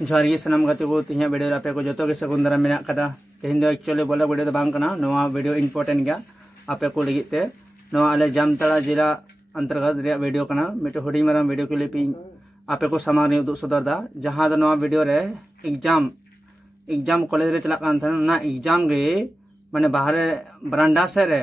जोहार गे सानाम गाते को तिहिया वीडियो आपे को जतो के सगुन दाराम मेना कदा तेहिन दो एक्चुअली बोला वीडियो दो बांग कना नोआ वीडियो इम्पोर्टेंट गया आपे को लगित ते नोआ आले जामताड़ा जिला अंतर्गत रे वीडियो कना मिटे हुडी माराम वीडियो क्लिप आपे को सामान रे उदुग सदर दा जहां द नोआ वीडियो रे एग्जाम कॉलेज रे चला कान थाना ना एग्जाम गे माने बाहरे बरांडा से रे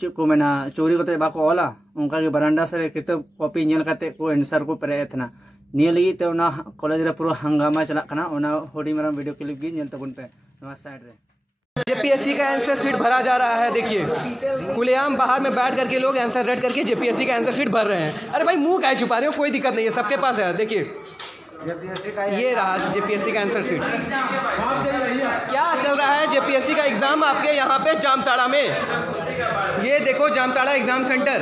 चे को मेना चोरी कते बाको ओला उनका के बरांडा से किताब कॉपी नेल कते को आंसर को परे एथना निये लगी ते ओना कॉलेज रे पूरा हंगामा चला कना ओना हुडी माराम वीडियो क्लिप गी नेल तबन पे नोआ साइड रे जेपीएससी का आंसर शीट भरा जा रहा है। देखिए खुलेआम बाहर में बैठ करके लोग आंसर रेड करके जेपीएससी का आंसर शीट भर रहे हैं। अरे भाई मुंह काहे छुपा रहे हो, कोई दिक्कत नहीं है, सबके पास है। देखिए ये रहा जेपीएससी का आंसर शीट। क्या चल रहा है जेपीएससी का एग्जाम आपके यहाँ पे जामताड़ा में। ये देखो जामताड़ा एग्जाम सेंटर,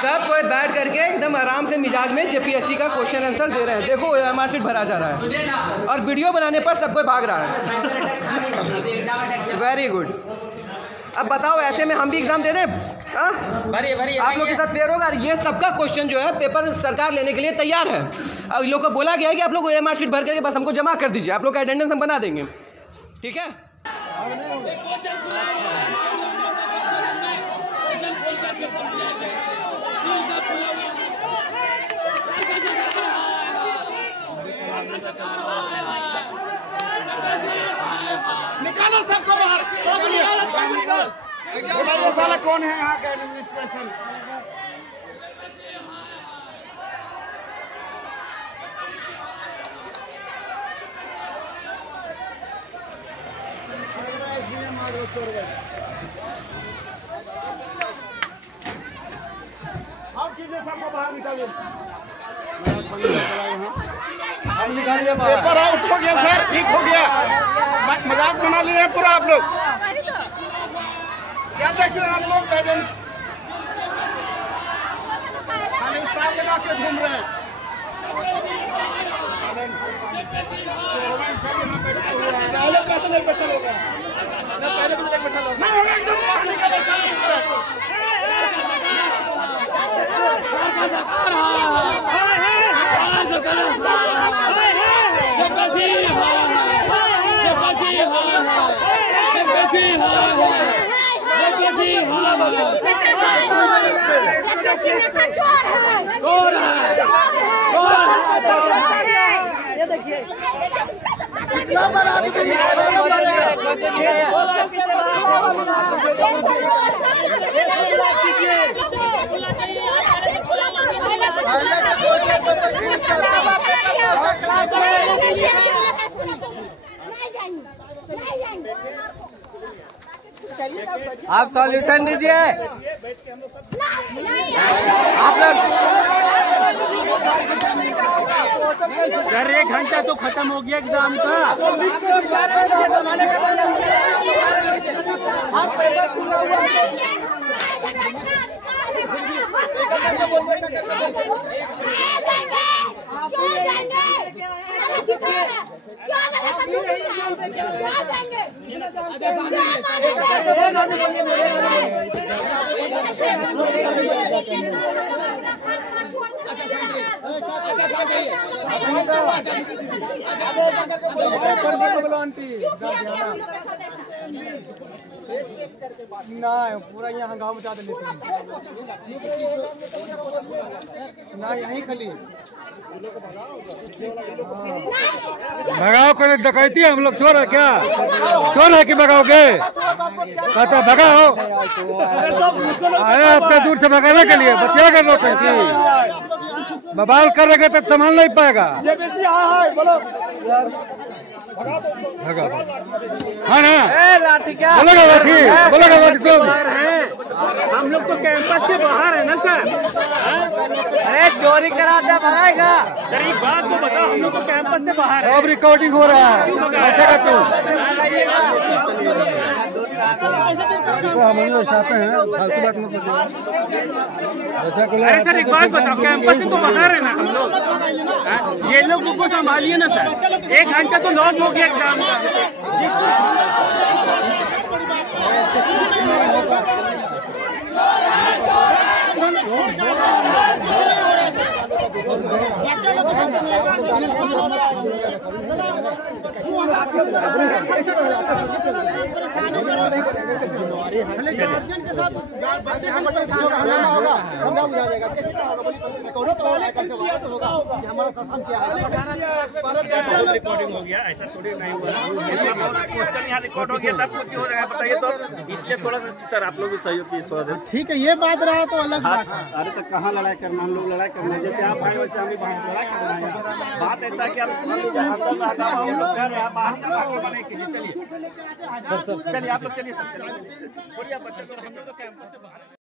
सब कोई बैठ करके एकदम आराम से मिजाज में जेपीएससी का क्वेश्चन आंसर दे रहे हैं। देखो एमआर शीट भरा जा रहा है और वीडियो बनाने पर सब कोई भाग रहा है। Very good. अब बताओ ऐसे में हम भी एग्जाम दे दें? आप लोग के साथ फेयर होगा? ये सबका क्वेश्चन जो है पेपर सरकार लेने के लिए तैयार है। अब लोग को बोला गया है कि आप लोग एमआर शीट भर करके बस हमको जमा कर दीजिए, आप लोग का अटेंडेंस हम बना देंगे, ठीक है? निकालो सबको बाहर, सब निकालो, सब निकालो। ये साला कौन है यहाँ का एडमिनिस्ट्रेशन? आप कीजिए, सबको बाहर निकालिए। पेपर आउट हो गया सर, ठीक हो गया। मजाक बना लिए हैं पूरा आप लोग। क्या देख रहे हैं आप लोग? गाइडेंस खाली स्टार लगा के घूम रहे हैं। पहले कैसे नहीं बैठा होगा? पहले भी नहीं बैठा होगा। आप सॉल्यूशन दीजिए। आप लोग सर 1 घंटा तो खत्म हो गया एग्जाम का। ना पूरा यहाँ गाँव मचा देते हैं ना, यहीं खाली भगाओ करे डकैती। हम लोग चोर है क्या? चोर है कि भगाओगे? कहता भगाओ। आया अपने दूर से भगाने के लिए बतिया कर लोटे की बवाल कर रहे तो संभाल नहीं पाएगा। भगा हाँ ना लाठी क्या बोलेगा लाठी तुम। हम लोग तो कैंपस के बाहर है ना सर। अरे चोरी कराता भगाएगा। सर एक बात तो बताओ, हम लोग तो कैंपस से बाहर है। अब रिकॉर्डिंग हो रहा है, ऐसे का तुम हम चाहते हैं फालतू बात मत अरे सर एक बात बताओ, कैंपस से तो बाहर है ना हम लोग। ये लोग को संभालिए ना सर, 1 घंटा तो लॉस हो गया एग्जाम का। हंगामा होगा, समझा बुझा जाएगा। कैसे क्या होगा? हमारा शासन क्या है? रिकॉर्डिंग हो गया, ऐसा थोड़ी नहीं हुआ। क्वेश्चन यहाँ रिकॉर्ड हो गया तब कुछ हो रहा है बताइए तो, इसलिए थोड़ा सा सर आप लोग भी सहयोग कीजिए थोड़ा देर। ठीक है, ये बात रहा तो अलग बात है। अरे तो कहाँ लड़ाई करना, हम लोग लड़ाई करना है। जैसे आप आए वैसे हम भी बाहर लड़ाई करना है। बात ऐसा कि आप हम लोग कर रहे हैं बाहर बने कीजिए। चलिए आप लोग चलिए सब चलिए, छोड़िए आप बच्चे को, हम लोग तो कैंपस से बाहर